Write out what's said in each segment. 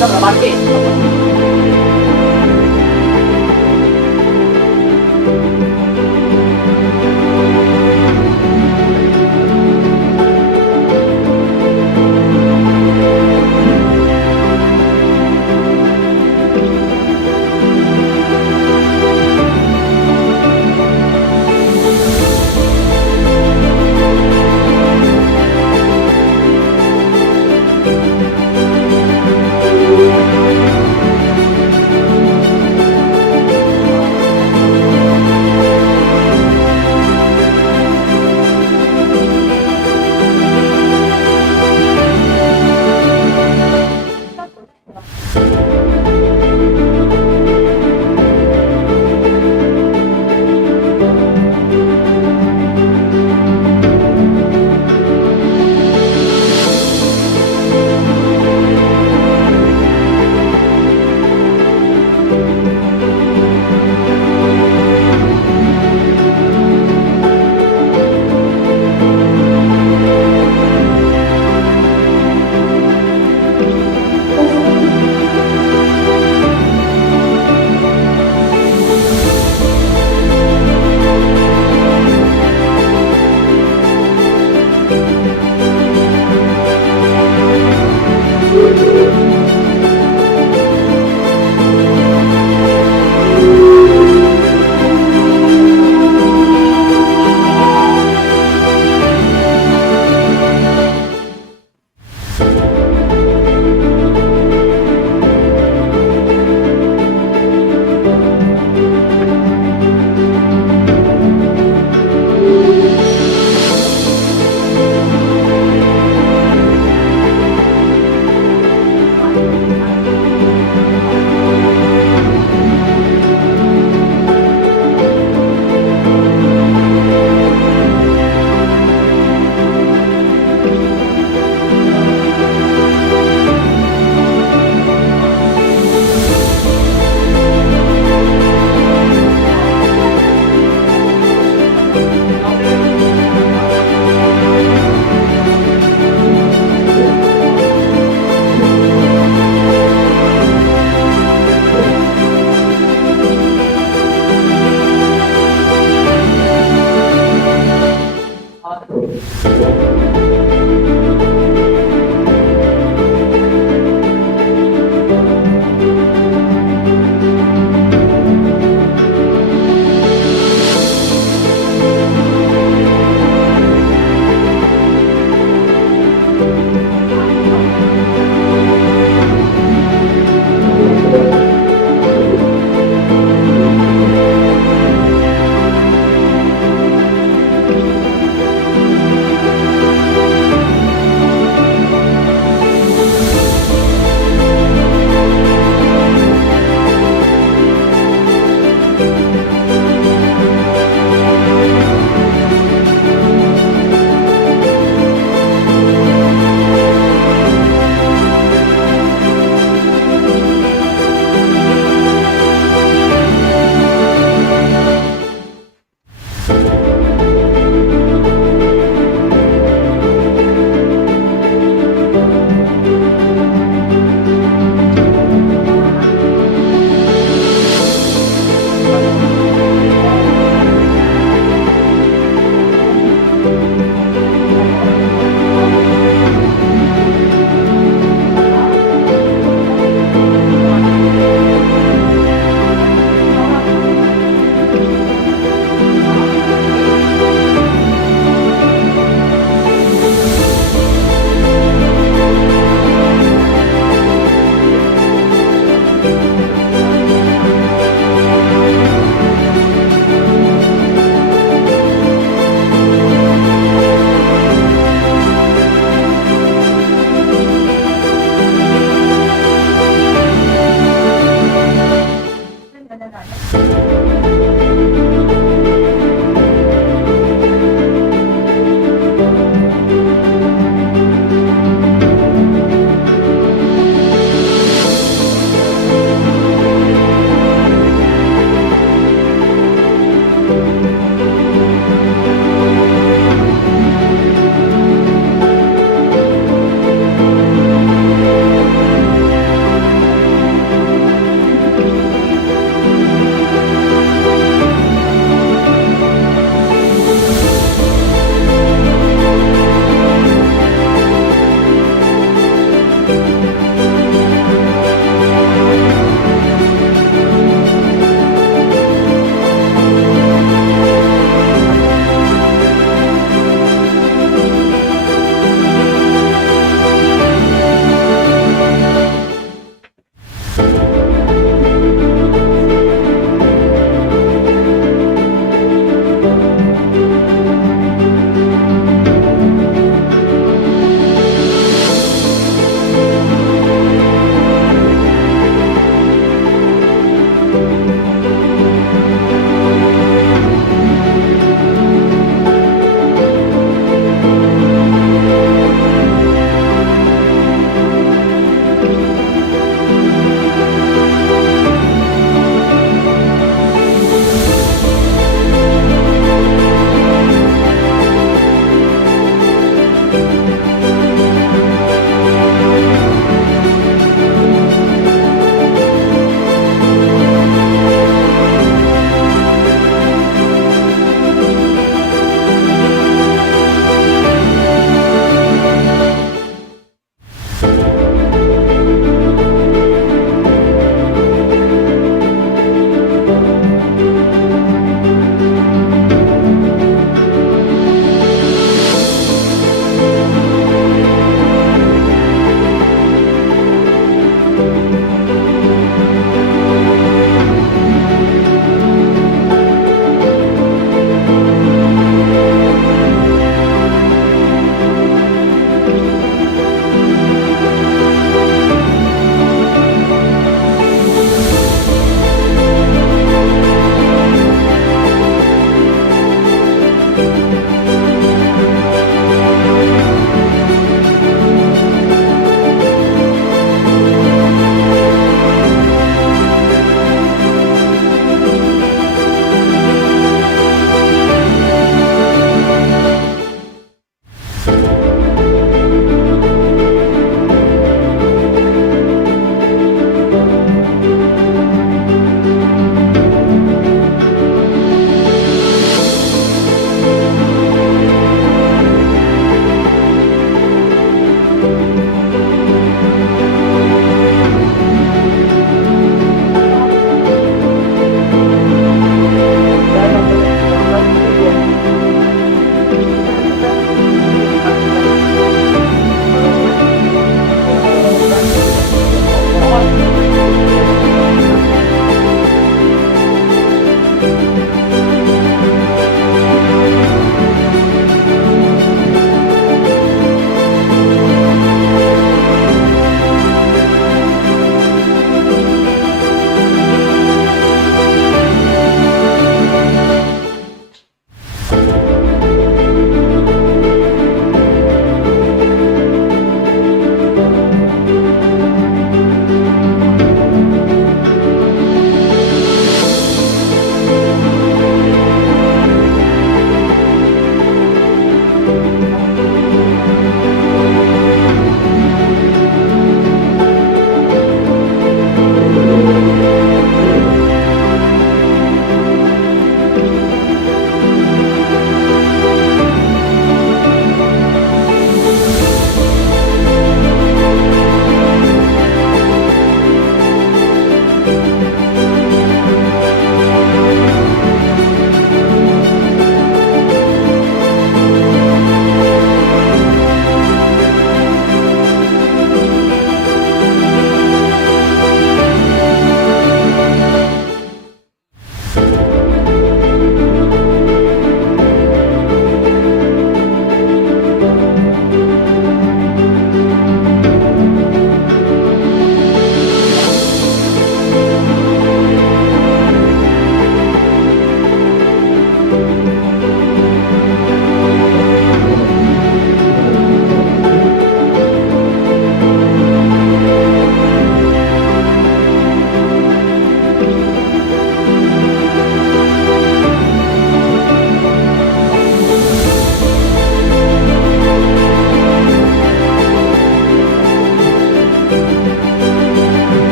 Dobra, Martin.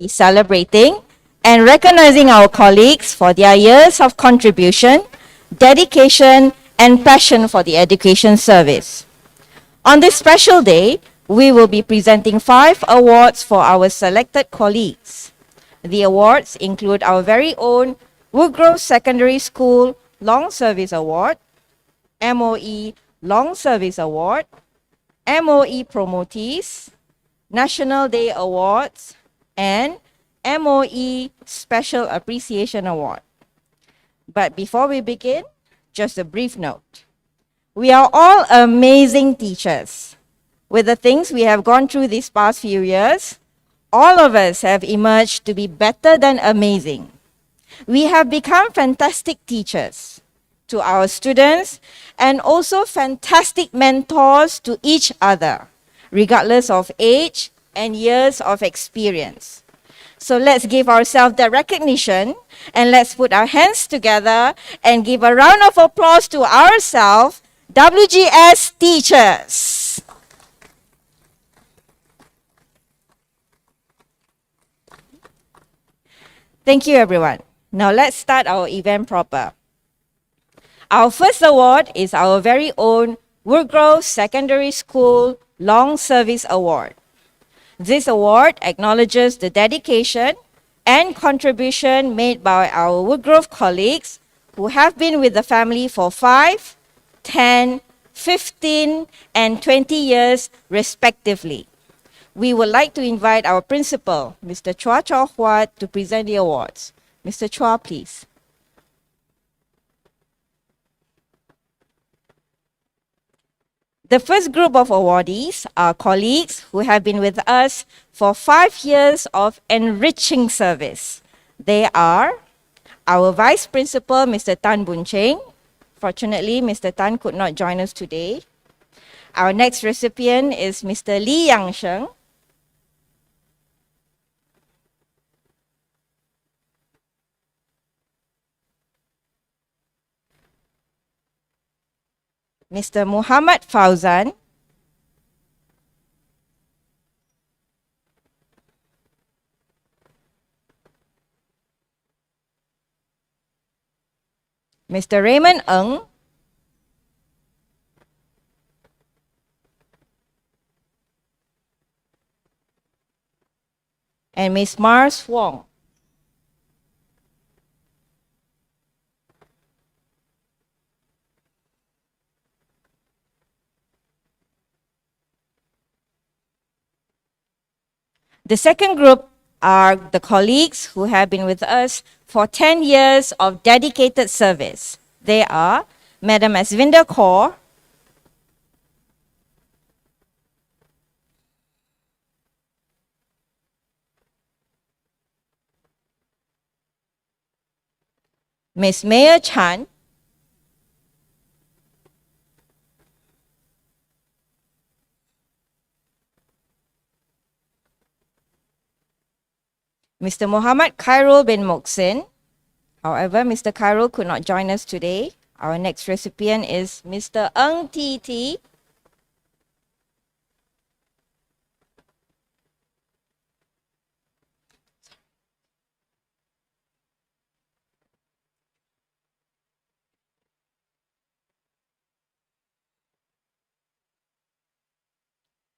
Be celebrating and recognizing our colleagues for their years of contribution, dedication, and passion for the education service. On this special day, we will be presenting 5 awards for our selected colleagues. The awards include our very own Woodgrove Secondary School Long Service Award, MOE Long Service Award, MOE Promotees, National Day Awards, and MOE Special Appreciation Award. But before we begin, just a brief note. We are all amazing teachers. With the things we have gone through these past few years, all of us have emerged to be better than amazing. We have become fantastic teachers. to our students, and also fantastic mentors to each other, regardless of age and years of experience. So let's give ourselves that recognition, and let's put our hands together and give a round of applause to ourselves, WGS teachers. Thank you, everyone. Now let's start our event proper. Our first award is our very own Woodgrove Secondary School Long Service Award. This award acknowledges the dedication and contribution made by our Woodgrove colleagues who have been with the family for 5, 10, 15, and 20 years respectively. We would like to invite our principal, Mr. Chua Chow Huat, to present the awards. Mr. Chua, please. The first group of awardees are colleagues who have been with us for 5 years of enriching service. They are our Vice Principal, Mr. Tan Boon Cheng. Fortunately, Mr. Tan could not join us today. Our next recipient is Mr. Lee Yang Sheng. Mr. Muhammad Fauzan. Mr. Raymond Ng. And Ms. Mars Wong. The second group are the colleagues who have been with us for 10 years of dedicated service. They are Madam Asvinda Kaur, Ms. Maya Chan, Mr. Muhammad Khairul bin Moksin. However, Mr. Khairul could not join us today. Our next recipient is Mr. Ng T T.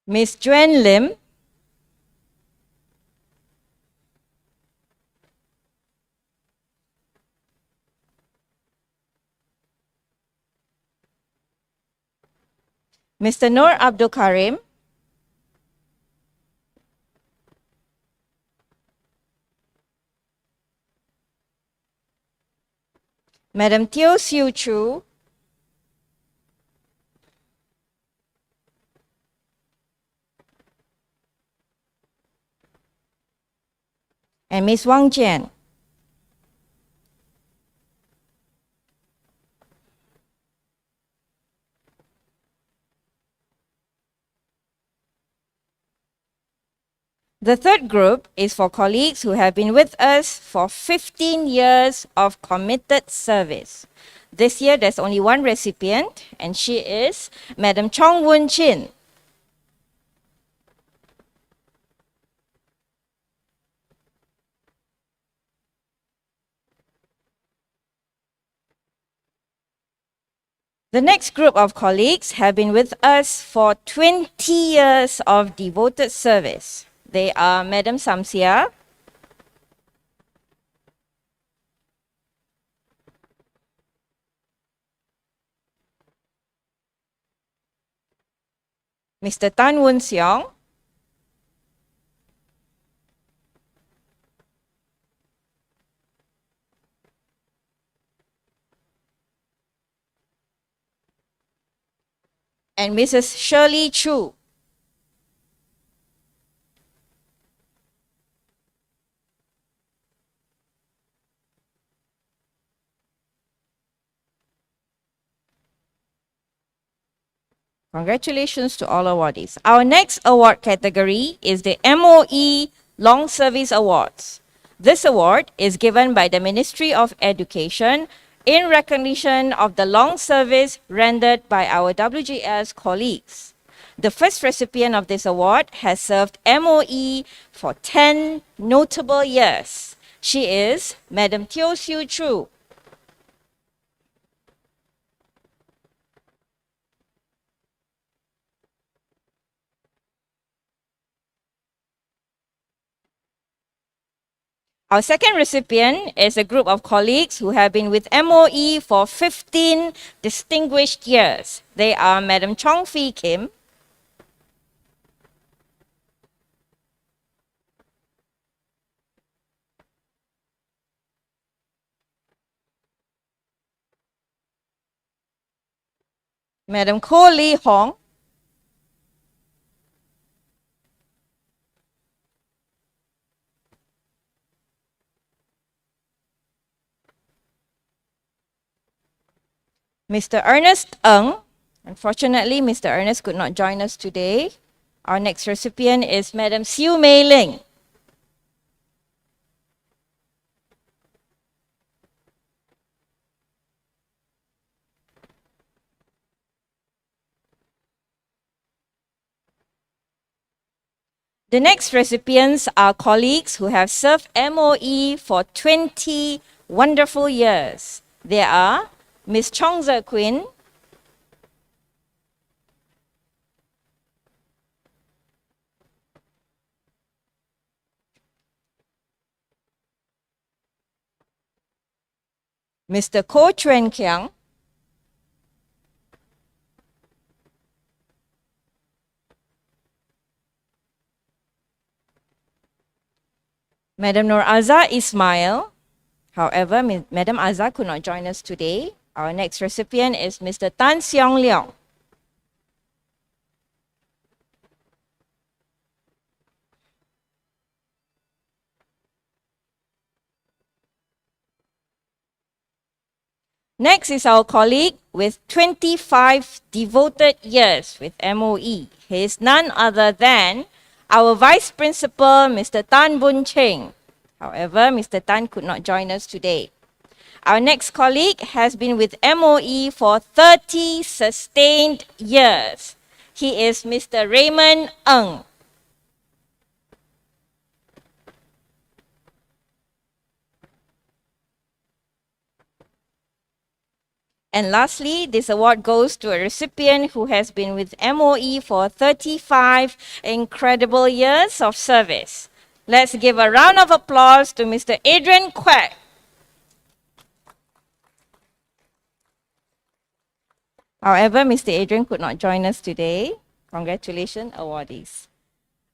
Ms. Juen Lim. Mr. Nur Abdul Karim. Madam Teo Siu Chu. And Ms. Wang Jian. The third group is for colleagues who have been with us for 15 years of committed service. This year, there's only one recipient, and she is Madam Chong Woon Chin. The next group of colleagues have been with us for 20 years of devoted service. They are Madam Samsia, Mr. Tan Woon Seong, and Mrs. Shirley Chu. Congratulations to all awardees. Our next award category is the MOE Long Service Awards. This award is given by the Ministry of Education in recognition of the long service rendered by our WGS colleagues. The first recipient of this award has served MOE for 10 notable years. She is Madam Teo Siu Chu. Our second recipient is a group of colleagues who have been with MOE for 15 distinguished years. They are Madam Chong Fee Kim, Madam Koh Lee Hong, Mr. Ernest Ng. Unfortunately, Mr. Ernest could not join us today. Our next recipient is Madam Siu Mei Ling. The next recipients are colleagues who have served MOE for 20 wonderful years. They are Ms. Chong Ze Quinn, Mr. Koh Chuen Kiang, Madam Nur Azza Ismail. However, Madam Azza could not join us today. Our next recipient is Mr. Tan Seong Leong. Next is our colleague with 25 devoted years with MOE. He is none other than our Vice Principal, Mr. Tan Boon Cheng. However, Mr. Tan could not join us today. Our next colleague has been with MOE for 30 sustained years. He is Mr. Raymond Ng. And lastly, this award goes to a recipient who has been with MOE for 35 incredible years of service. Let's give a round of applause to Mr. Adrian Quack. However, Mr. Adrian could not join us today. Congratulations, awardees.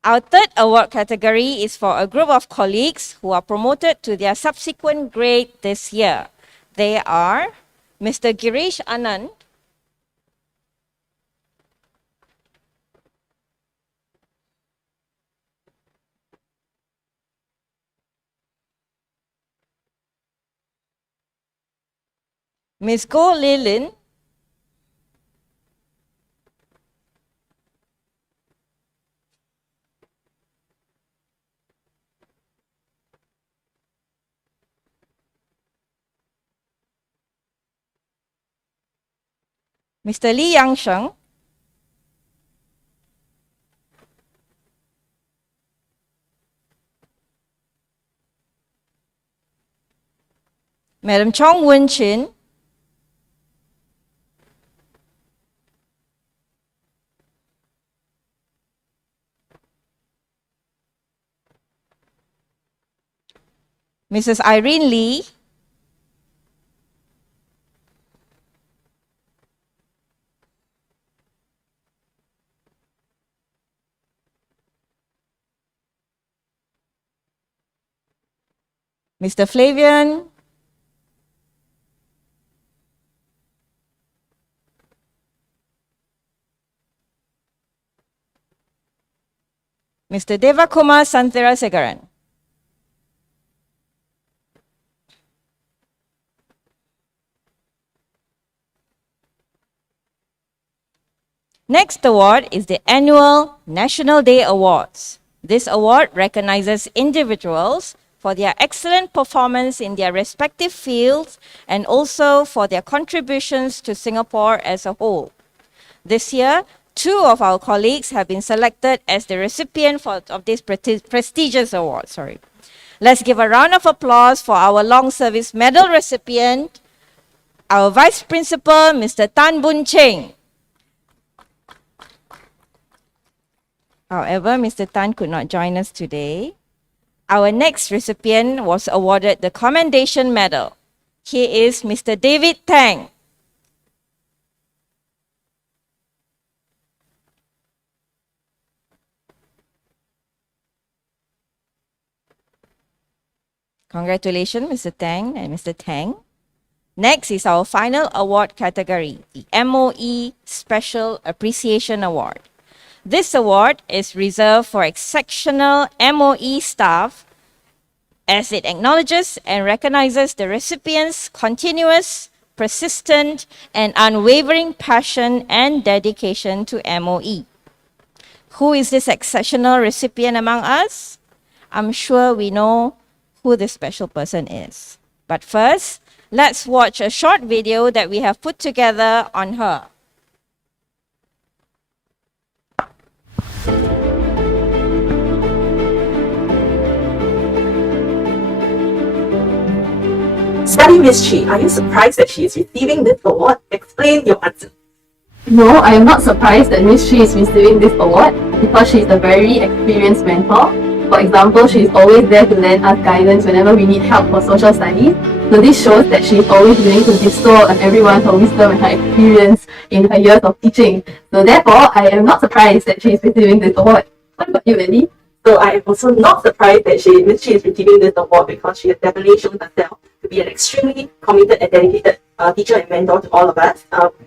Our third award category is for a group of colleagues who are promoted to their subsequent grade this year. They are Mr. Girish Anand, Ms. Goh Lilin, Mr. Lee Yang Sheng, Madam Chong Wen Chin, Mrs. Irene Lee, Mr. Flavian, Mr. Devakumar Santirasegaran. Next award is the annual National Day Awards. This award recognizes individuals for their excellent performance in their respective fields and also for their contributions to Singapore as a whole. This year, 2 of our colleagues have been selected as the recipient of this prestigious award. Let's give a round of applause for our long service medal recipient, our Vice Principal, Mr. Tan Boon Cheng. However, Mr. Tan could not join us today. Our next recipient was awarded the Commendation Medal. He is Mr. David Tang. Congratulations, Mr. Tang and Mr. Tang. Next is our final award category, the MOE Special Appreciation Award. This award is reserved for exceptional MOE staff as it acknowledges and recognizes the recipient's continuous, persistent, and unwavering passion and dedication to MOE. Who is this exceptional recipient among us? I'm sure we know who this special person is. But first, let's watch a short video that we have put together on her. Study Miss Chi, are you surprised that she is receiving this award? Explain your answer. No, I am not surprised that Miss Chi is receiving this award because she is a very experienced mentor. For example, she is always there to lend us guidance whenever we need help for social studies. So this shows that she is always willing to bestow on everyone her wisdom and her experience in her years of teaching. So therefore, I am not surprised that she is receiving this award. What about you, Ellie? So I am also not surprised that Miss Chi is receiving this award because she has definitely shown herself to be an extremely committed and dedicated teacher and mentor to all of us.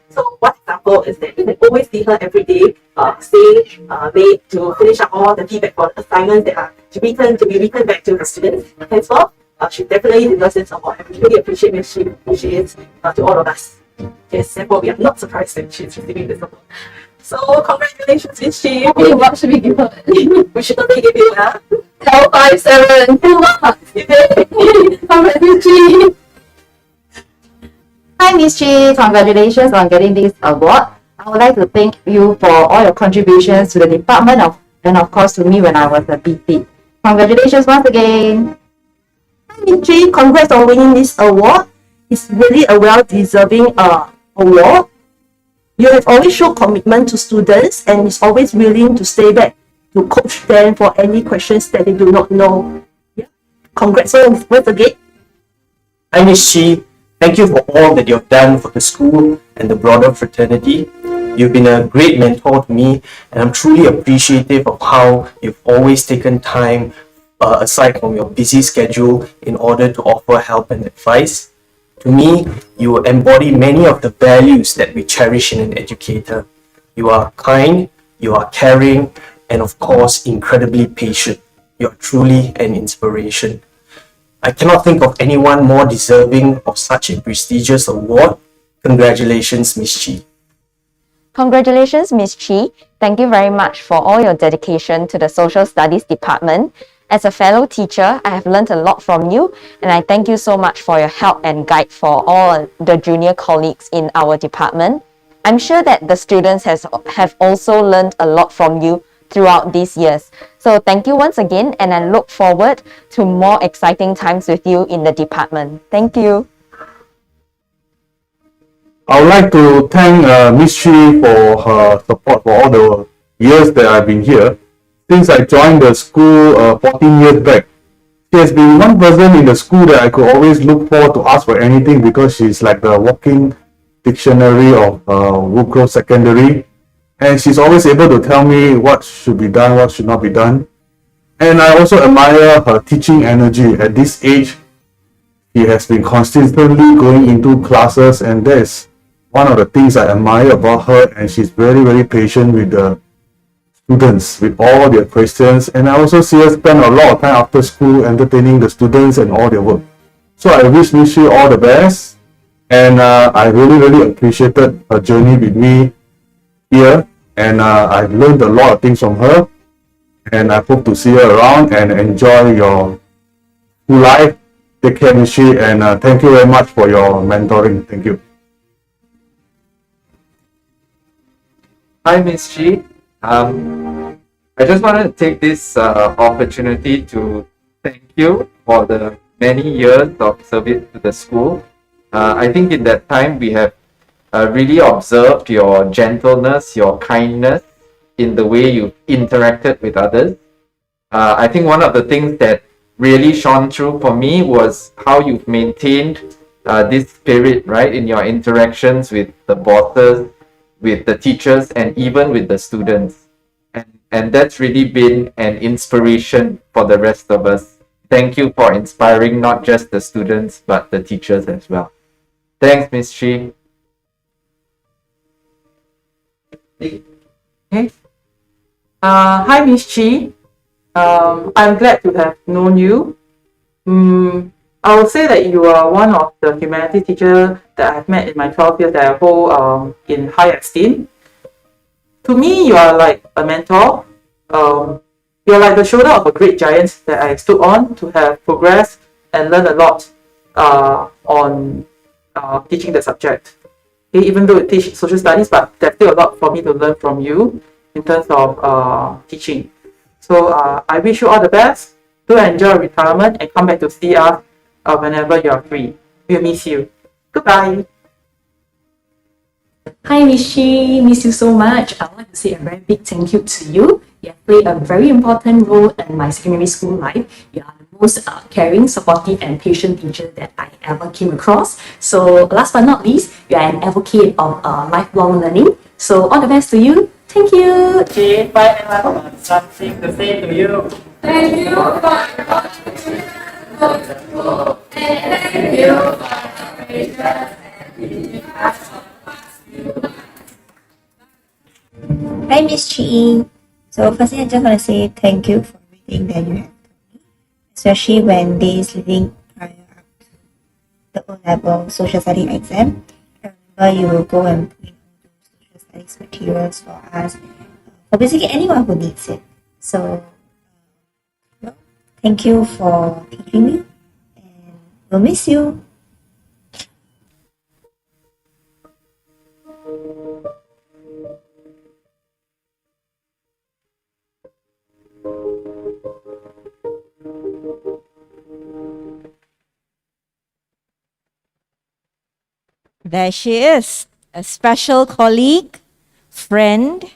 So one example is that you can always see her every day staying late to finish up all the feedback for the assignments that are to be written back to her students. Henceforth, she definitely deserves this award, and we really appreciate Miss Chi who she is to all of us. Yes, therefore we are not surprised that she is receiving this award. So congratulations, Miss Chi. Okay, what should we give her? We should totally give you a L57. Congrats, Miss Chi. Hi, Miss Chi. Congratulations on getting this award. I would like to thank you for all your contributions to the department and of course to me when I was a PT. Congratulations once again. Hi, Miss Chi. Congrats on winning this award. It's really a well-deserving award. You have always shown commitment to students and is always willing to stay back to coach them for any questions that they do not know. Yeah. Congrats once again. Hi, Miss Chi. Thank you for all that you've done for the school and the broader fraternity. You've been a great mentor to me, and I'm truly appreciative of how you've always taken time aside from your busy schedule in order to offer help and advice. To me, you embody many of the values that we cherish in an educator. You are kind, you are caring, and of course, incredibly patient. You are truly an inspiration. I cannot think of anyone more deserving of such a prestigious award. Congratulations, Miss Chi. Congratulations, Miss Chi. Thank you very much for all your dedication to the Social Studies Department. As a fellow teacher, I have learned a lot from you, and I thank you so much for your help and guide for all the junior colleagues in our department. I'm sure that the students have also learned a lot from you throughout these years. So thank you once again, and I look forward to more exciting times with you in the department. Thank you. I would like to thank Miss Chi for her support for all the years that I've been here. Since I joined the school 14 years back, she has been one person in the school that I could always look for to ask for anything because she's like the walking dictionary of Woodgrove Secondary. And she's always able to tell me what should be done, what should not be done. And I also admire her teaching energy. At this age, she has been consistently going into classes, and that is one of the things I admire about her. And she's very, very patient with the students, with all their questions. And I also see her spend a lot of time after school entertaining the students and all their work. So I wish Miss Chi all the best. And I really, really appreciated her journey with me here. and I've learned a lot of things from her, and I hope to see her around and enjoy your school life. Take care, Miss Shi, and thank you very much for your mentoring. Thank you. Hi, Miss Shi. I just wanted to take this opportunity to thank you for the many years of service to the school. I think in that time we have really observed your gentleness, your kindness in the way you interacted with others. I think one of the things that really shone through for me was how you've maintained this spirit, right, in your interactions with the bosses, with the teachers, and even with the students. And that's really been an inspiration for the rest of us. Thank you for inspiring not just the students, but the teachers as well. Thanks, Miss Shi. Okay. Hi, Miss Chi. I'm glad to have known you. I would say that you are one of the humanities teachers that I've met in my 12 years that I hold in high esteem. To me, you are like a mentor. You're like the shoulder of a great giant that I stood on to have progressed and learned a lot on teaching the subject. Okay, even though you teach social studies, but there's still a lot for me to learn from you in terms of teaching. So I wish you all the best. Do enjoy retirement and come back to see us whenever you are free. We'll miss you. Goodbye. Hi, Miss Shi. Miss you so much. I want to say a very big thank you to you. You have played a very important role in my secondary school life. You are the most caring, supportive, and patient teacher that I ever came across. So, last but not least, you are an advocate of lifelong learning. So, all the best to you. Thank you. Okay, bye everyone. Something to say to you. Thank you for your contribution to the school. And thank you for your patience and giving us Hi, Miss Chi. So firstly, I just want to say thank you for everything that you have told me, especially when days leading prior up to the O-level social studies exam. I remember you will go and print all those social studies materials for us, for basically anyone who needs it. So, well, thank you for teaching me, and we'll miss you. There she is, a special colleague, friend,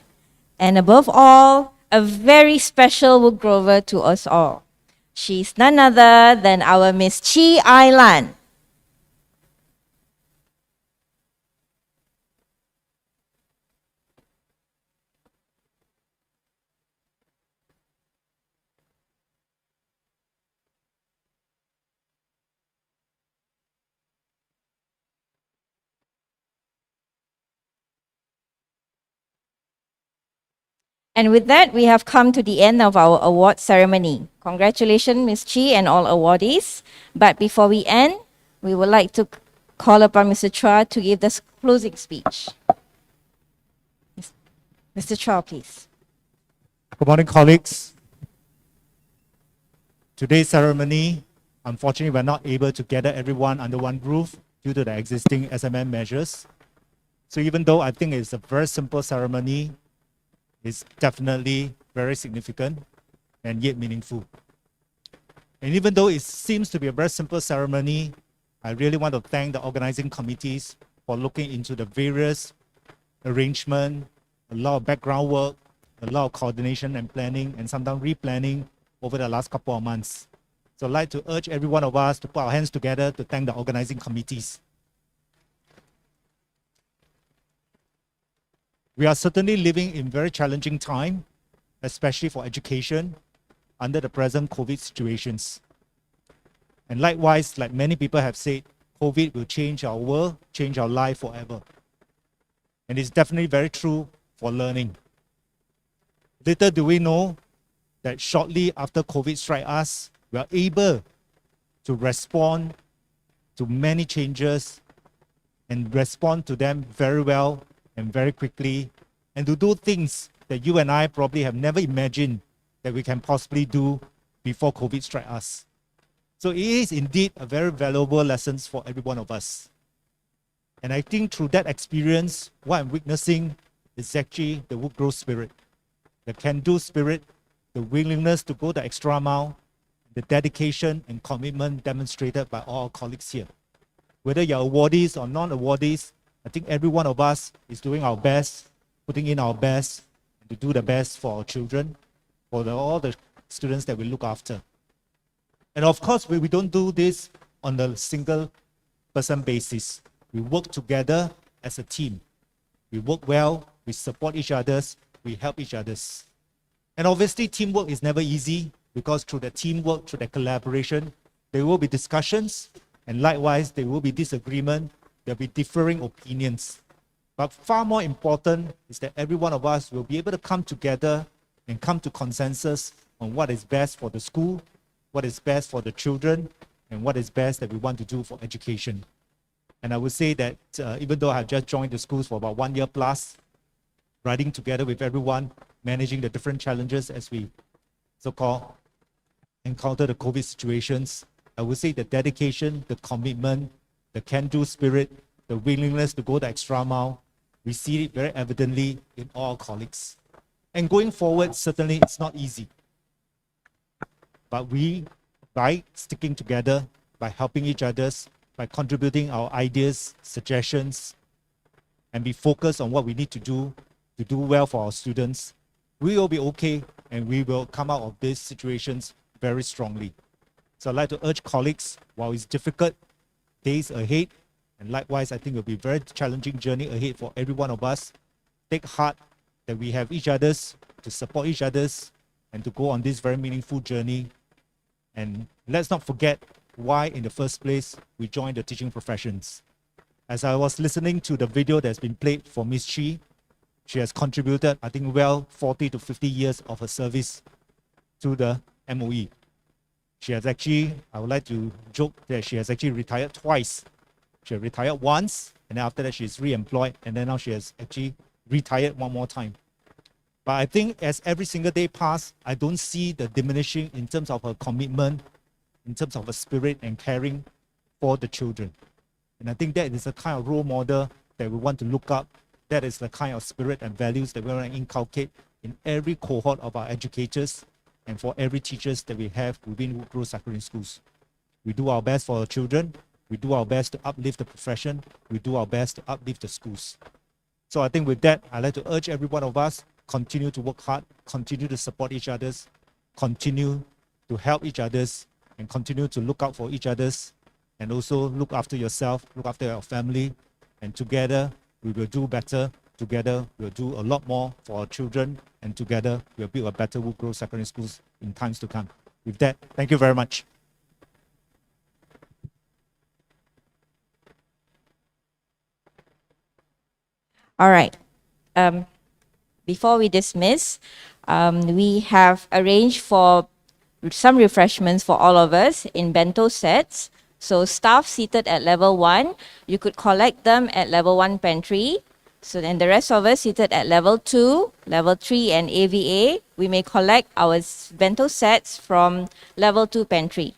and above all, a very special Woodgrover to us all. She's none other than our Miss Chi Ailan. And with that, we have come to the end of our award ceremony. Congratulations, Ms. Chi and all awardees. But before we end, we would like to call upon Mr. Chua to give the closing speech. Mr. Chua, please. Good morning, colleagues. Today's ceremony, unfortunately, we're not able to gather everyone under one roof due to the existing SMM measures. So even though I think it's a very simple ceremony, it's definitely very significant and yet meaningful. And even though it seems to be a very simple ceremony, I really want to thank the organizing committees for looking into the various arrangement, a lot of background work, a lot of coordination and planning, and sometimes replanning over the last couple of months. So I'd like to urge every one of us to put our hands together to thank the organizing committees. We are certainly living in very challenging time, especially for education, under the present COVID situations. And likewise, like many people have said, COVID will change our world, change our life forever. And it's definitely very true for learning. Little do we know that shortly after COVID struck us, we are able to respond to many changes and respond to them very well and very quickly and to do things that you and I probably have never imagined that we can possibly do before COVID struck us. So it is indeed a very valuable lesson for every one of us. And I think through that experience, what I'm witnessing is actually the Woodgrove spirit, the can-do spirit, the willingness to go the extra mile, the dedication and commitment demonstrated by all our colleagues here. Whether you're awardees or non-awardees, I think every one of us is doing our best, putting in our best to do the best for our children, for all the students that we look after. And of course, we don't do this on a single person basis. We work together as a team. We work well, we support each other, we help each other. And obviously, teamwork is never easy because through the teamwork, through the collaboration, there will be discussions, and likewise, there will be disagreement, there will be differing opinions. But far more important is that every one of us will be able to come together and come to consensus on what is best for the school, what is best for the children, and what is best that we want to do for education. And I would say that even though I have just joined the schools for about 1 year plus, riding together with everyone, managing the different challenges as we so-called encounter the COVID situations, I would say the dedication, the commitment, the can-do spirit, the willingness to go the extra mile, we see it very evidently in all our colleagues. And going forward, certainly it's not easy. But we, by sticking together, by helping each other, by contributing our ideas, suggestions, and be focused on what we need to do well for our students, we will be okay and we will come out of these situations very strongly. So I'd like to urge colleagues, while it's difficult days ahead, and likewise, I think it will be a very challenging journey ahead for every one of us, take heart that we have each other's to support each other's and to go on this very meaningful journey. And let's not forget why in the first place we joined the teaching professions. As I was listening to the video that's been played for Miss Chi, she has contributed, I think, 40 to 50 years of her service to the MOE. She has actually, I would like to joke that she has actually retired twice. She retired once, and then after that she's re-employed, and then now she has actually retired one more time. But I think as every single day passes, I don't see the diminishing in terms of her commitment, in terms of her spirit and caring for the children. And I think that is the kind of role model that we want to look up. That is the kind of spirit and values that we want to inculcate in every cohort of our educators and for every teachers that we have within Woodgrove Secondary Schools. We do our best for our children. We do our best to uplift the profession. We do our best to uplift the schools. So I think with that, I'd like to urge every one of us, continue to work hard, continue to support each other, continue to help each other, and continue to look out for each other, and also look after yourself, look after your family, and together we will do better. Together we'll do a lot more for our children, and together we'll build a better Woodgrove Secondary Schools in times to come. With that, thank you very much. All right. Before we dismiss, we have arranged for some refreshments for all of us in bento sets. So staff seated at level 1, you could collect them at level 1 pantry. So then the rest of us seated at level 2, level 3 and AVA, we may collect our bento sets from level 2 pantry.